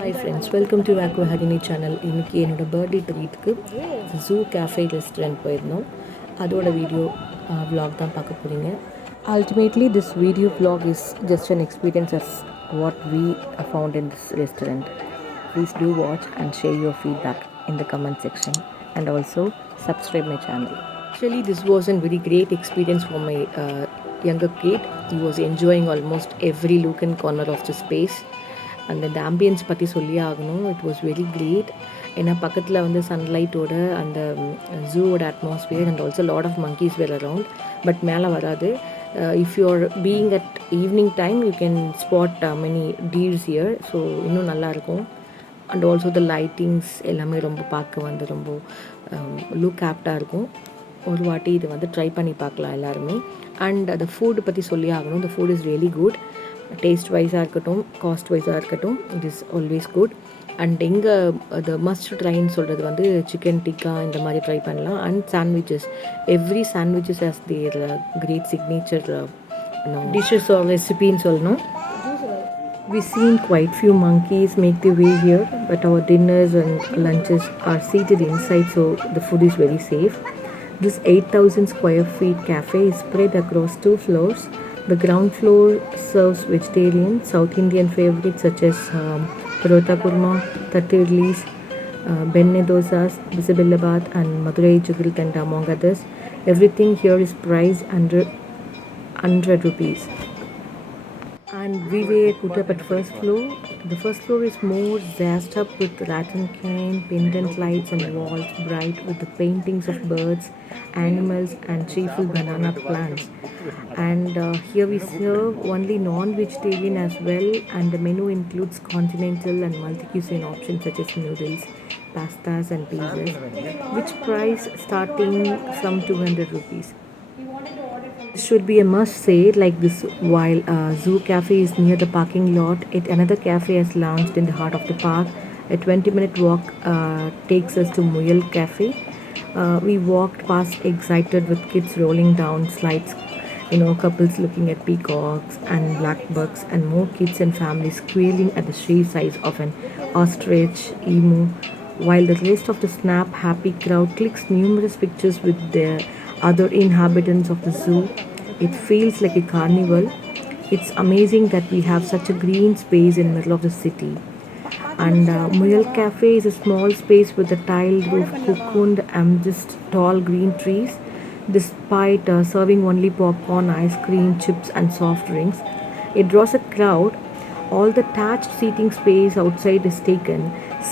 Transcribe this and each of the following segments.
Hi friends, welcome to Aqua Hagini channel. இன்னைக்கு என்னோட birthday ட்ரீட்க்கு zoo cafe restaurant போயிருந்தோம். அதோட வீடியோ vlog தான் பார்க்க போகிறீங்க. Ultimately, this video vlog is just an experience of what we found in this restaurant. Please do watch and share your feedback in the comment section and also subscribe my channel. Actually, this was a very great experience for my younger kid. He was enjoying almost every nook and corner of the space. அந்த இந்த ambience பற்றி சொல்லியே ஆகணும். It was very great. ஏன்னா பக்கத்தில் வந்து சன்லைட்டோட அந்த ஜூவோட atmosphere and also lot of monkeys were around. But மேலே வராது. If you are being at evening time you can spot many deers here. So இன்னும் நல்லாயிருக்கும். அண்ட் ஆல்சோ த லைட்டிங்ஸ் எல்லாமே ரொம்ப பார்க்க வந்து ரொம்ப லுக் ஆப்டாக இருக்கும். ஒரு வாட்டி இது வந்து ட்ரை பண்ணி பார்க்கலாம் எல்லாருமே. அண்ட் அந்த ஃபுட்டு பற்றி சொல்லி ஆகணும். The food is really good. Taste வைஸாக இருக்கட்டும், காஸ்ட் வைஸாக இருக்கட்டும், it is always good. And எங்கே அது மஸ்ட் ட்ரைன்னு சொல்கிறது வந்து சிக்கன் டிக்கா இந்த மாதிரி ட்ரை பண்ணலாம். And sandwiches, every sandwiches has their great signature dishes are ரெசிபின்னு சொல்லணும். We seen quite few monkeys make their way here, but our dinners and lunches are seated inside, so the food is very safe. This 8,000 square feet cafe is spread across 2 floors. The ground floor serves vegetarian, South Indian favorites such as parota kurma, tattu idlis, benne dosas, bisibillabad and Madurai Jugiltanda among others. Everything here is priced under 100 rupees. And we were put up at first floor. The first floor is more zazzed up with rattan cane, pendant lights and walls bright with the paintings of birds, animals and cheerful banana plants. And here we serve only non-vegetarian as well, and the menu includes continental and multi-cuisine options such as noodles, pastas and pizzas, which price starting from 200 rupees. This should be a must say like this. While Zoo Cafe is near the parking lot, another cafe has launched in the heart of the park. A 20-minute walk takes us to Muyal Cafe. We walked past excited with kids rolling down slides, couples looking at peacocks and blackbucks, and more kids and families squealing at the sheer size of an ostrich, emu, while the rest of the snap happy crowd clicks numerous pictures with their other inhabitants of the zoo. It feels like a carnival. It's amazing that we have such a green space in the middle of the city. And Muyal Cafe is a small space with a tiled roof cocooned amidst tall green trees. Despite serving only popcorn, ice cream, chips and soft drinks, it draws a crowd. All the thatched seating space outside is taken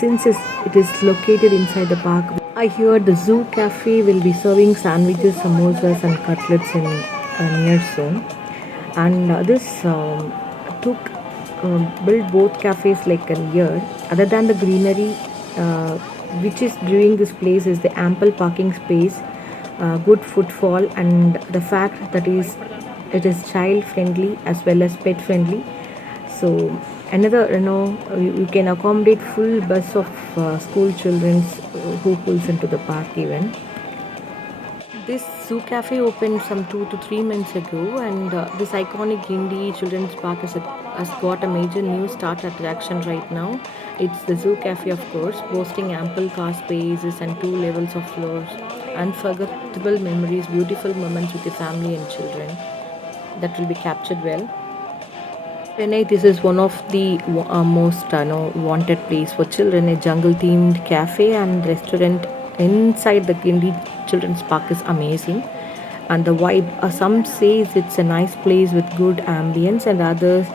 since it is located inside the park. I hear the Zoo Cafe will be serving sandwiches, samosas and cutlets in near soon. And this took built both cafes like a year. Other than the greenery which is during this place is the ample parking space, good footfall, and the fact that it is child friendly as well as pet friendly. So another, you can accommodate full bus of school children who pulls into the park even. This Zoo Cafe opened some 2 to 3 months ago, and this iconic Gindi Children's Park has got a major new start attraction right now. It's the Zoo Cafe, of course, boasting ample car spaces and 2 levels of floors. Unforgettable memories, beautiful moments with your family and children that will be captured well. Chennai, this is one of the most wanted place for children. A jungle-themed cafe and restaurant inside the Gindi Children's Park is amazing, and the vibe. Some say it's a nice place with good ambience, and others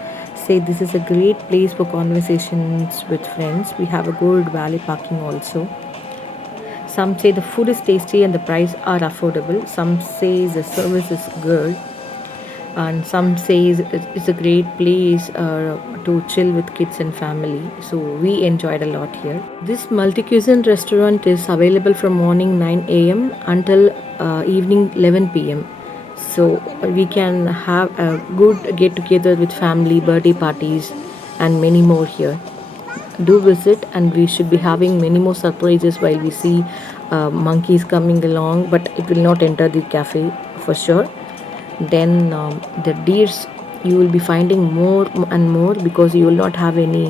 say this is a great place for conversations with friends. We have a good valet parking also. Some say the food is tasty and the price are affordable. Some say the service is good. And some say it's a great place to chill with kids and family. So we enjoyed a lot here. This multi-cuisine restaurant is available from morning 9 a.m. until evening 11 p.m. So we can have a good get-together with family, birthday parties and many more here. Do visit, and we should be having many more surprises while we see monkeys coming along, but it will not enter the cafe for sure. Then the deers you will be finding more and more because you will not have any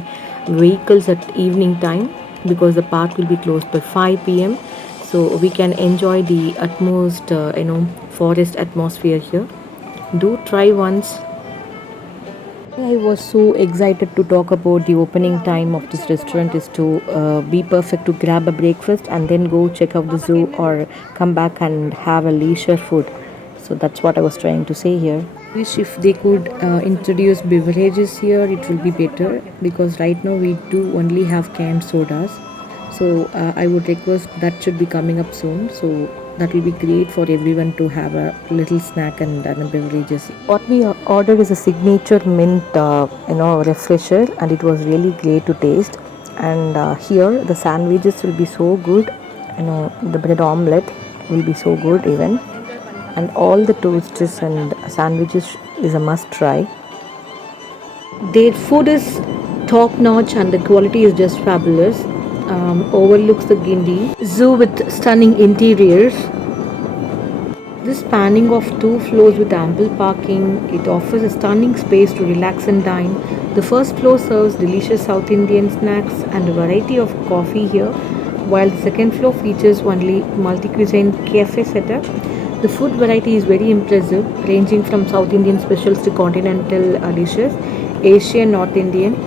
vehicles at evening time because the park will be closed by 5 p.m. So we can enjoy the utmost, forest atmosphere here. Do try once. I was so excited to talk about the opening time of this restaurant is to be perfect to grab a breakfast and then go check out the zoo or come back and have a leisure food. So that's what I was trying to say here. Wish if they could introduce beverages here, it will be better because right now we do only have canned sodas. So I would request that should be coming up soon. So that will be great for everyone to have a little snack and beverages. What we ordered is a signature mint, refresher, and it was really great to taste. And here the sandwiches will be so good. The bread omelette will be so good even, and all the toasts and sandwiches is a must try. Their food is top notch and the quality is just fabulous. Overlooks the Gindi Zoo with stunning interiors. This spanning of two floors with ample parking, it offers a stunning space to relax and dine. The first floor serves delicious South Indian snacks and a variety of coffee here, while the second floor features only multi-cuisine cafe setup. The food variety is very impressive, ranging from South Indian specials to continental dishes, Asian, North Indian.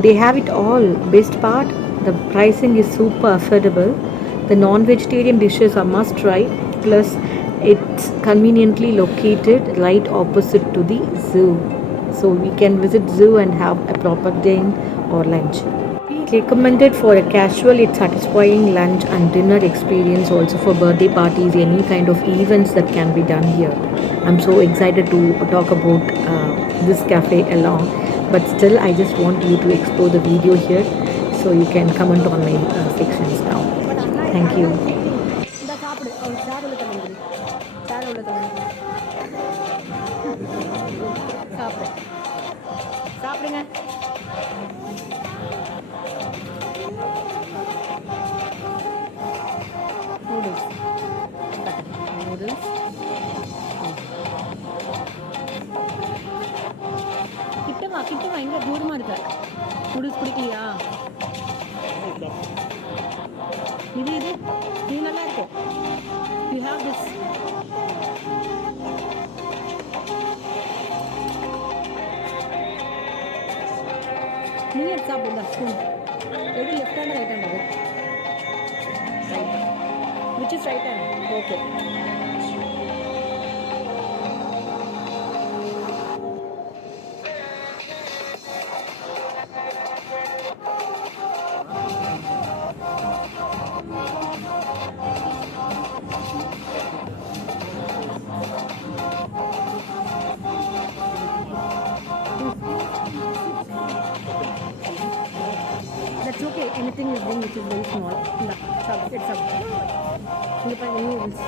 They have it all. Best part, the pricing is super affordable. The non-vegetarian dishes are must try. Plus, it's conveniently located right opposite to the zoo. So we can visit zoo and have a proper dinner or lunch. We recommended for a casual yet satisfying lunch and dinner experience also for birthday parties, any kind of events that can be done here. I'm so excited to talk about this cafe along, but still I just want you to explore the video here so you can comment on my sections now. Thank you. கிட்டமா கிட்டமா எங்க தூரமா இருக்க noodles பிடிக்கலையா இது இது இது நல்லா இருக்கு you have this நீ எடுத்து சாப்பிடுங்க ஸ்பூன் எது லெஃப்ட் ஹேண்ட் ரைட் ஹேண்ட் அது right which is right hand okay That's okay. Anything you bring which is very small. No, it's up. You buy noodles.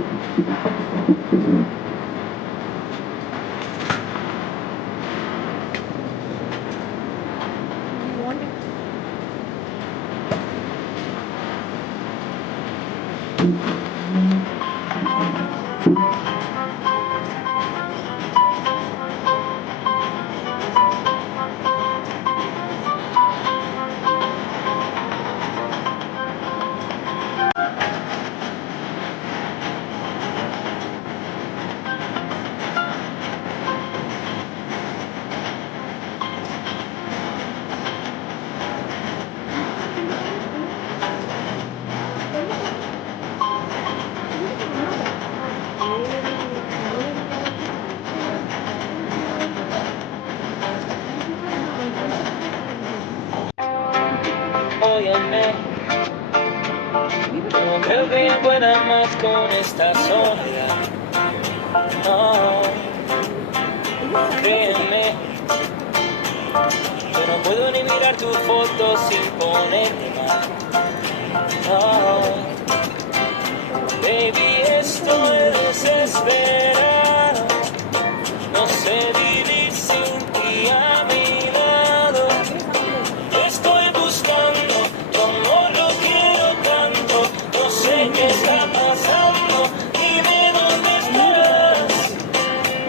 You want it? Óyeme, no creo que yo pueda más con esta soledad. No, créeme, yo no puedo ni mirar tu foto sin ponerte mal. No, baby, estoy desesperado. No sé vivir sin ti a mi lado. Estoy buscando tu amor, lo quiero tanto. No sé qué está pasando, dime dónde estarás.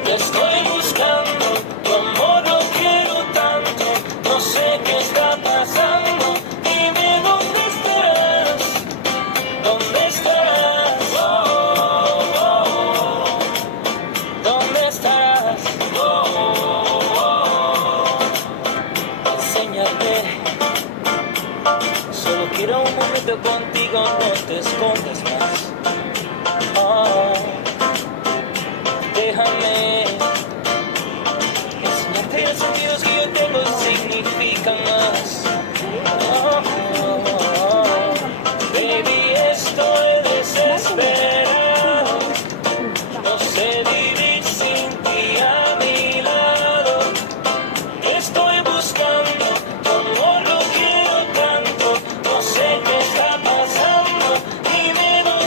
Estoy buscando tu amor, lo quiero tanto. No sé qué está pasando, dime dónde estarás. ¿Dónde estarás? Oh, oh, oh. ¿Dónde estarás? Oh, oh, oh. Enséñate. Solo quiero un momento contigo, no te escondas más. Oh, déjame enseñarte los sentidos que yo tengo significan más. Oh, oh, oh. Baby, estoy desesperado. No sé vivir sin ti a mi lado. Estoy buscando tu amor, lo quiero tanto. No sé qué está pasando, dime dónde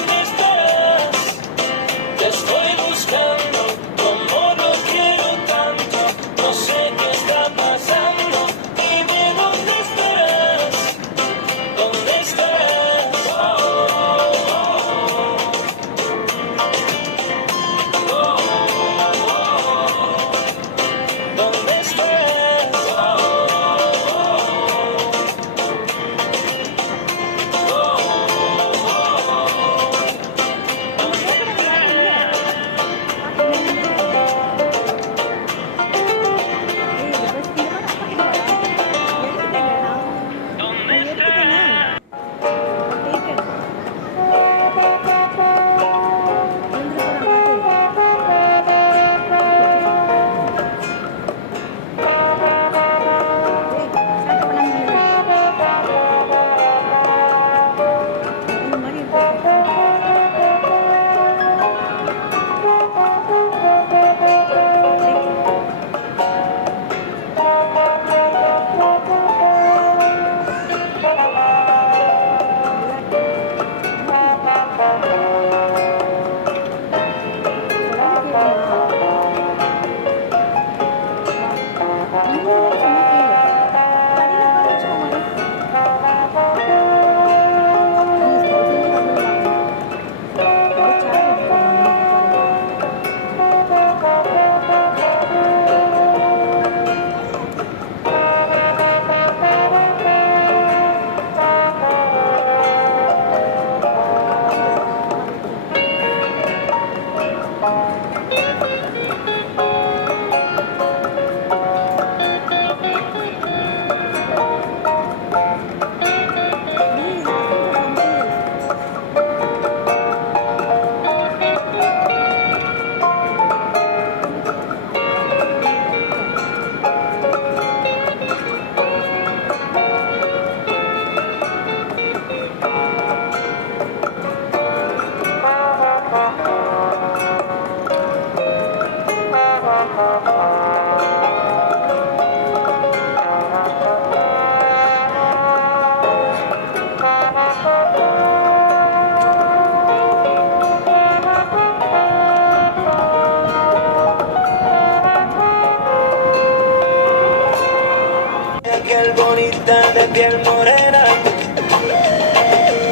piel morena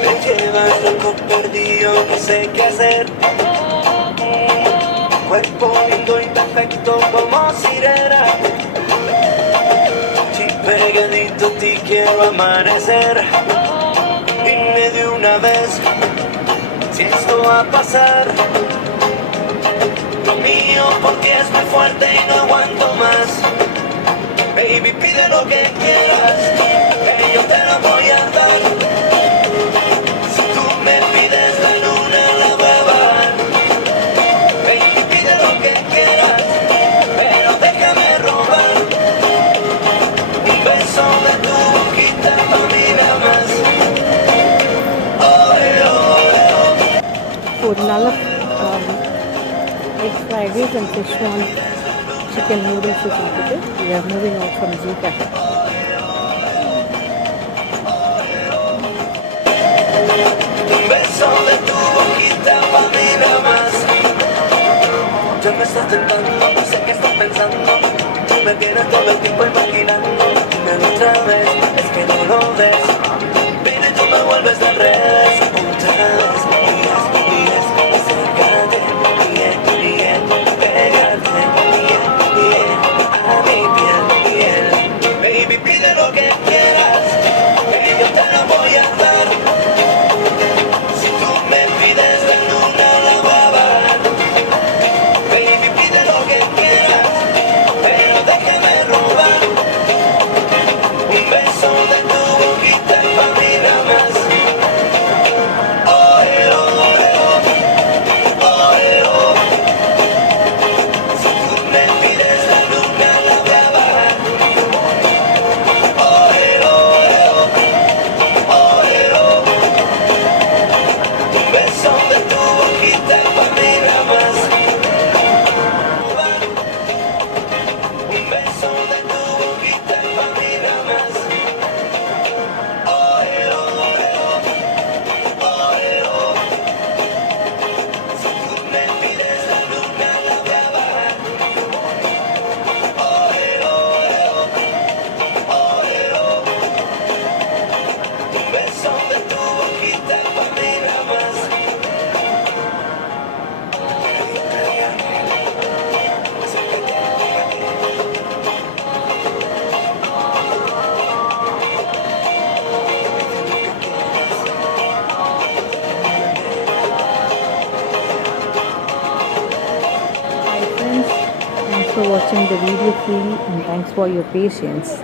me lleva loco perdido, no sé qué hacer. Cuerpo lindo y perfecto como sirena. Si pegadito te quiero amanecer. Dime de una vez si esto va a pasar. Lo mío por ti es muy fuerte y no aguanto más. Baby, pide lo que quieras, que yo te lo voy a dar. Si tú me pides la luna, la voy a bajar. Baby, pide lo que quieras, pero déjame robar un beso de tu boquita pa' mí nada más. Oh, oh, For நல்ல egg fried rice and Szechuan chicken noodles சாப்பிட்டு we are moving out from Zoo Cafe. un beso de tu boquita pa' mí nada más. Ya me estás tentando, no sé qué estás pensando. Tú me tienes todo el tiempo imaginando. Dime otra vez, es que no lo ves. Baby, tú me vuelves al revés. Otra vez, días, acércate, pégate, a mi piel. Baby, pide lo que quieras, que yo te lo voy a dar. Si tú me pides la luna, la voy a bajar. Baby, pide lo que quieras, pero déjame robar un beso de tu boquita pa' mí nada más. Oh, oh, oh, oh. Si tú me pides la luna, la voy a bajar. Oh, oh, oh. Un beso de tu boquita pa' mí nada más. Un beso de tu boquita pa' mí nada más. Oh, oh. Si tú me pides la luna, la voy a bajar. Oh, oh. Un beso de tu boquita pa' mí nada más. Hi friends, thanks for watching the video fully and thanks for your patience.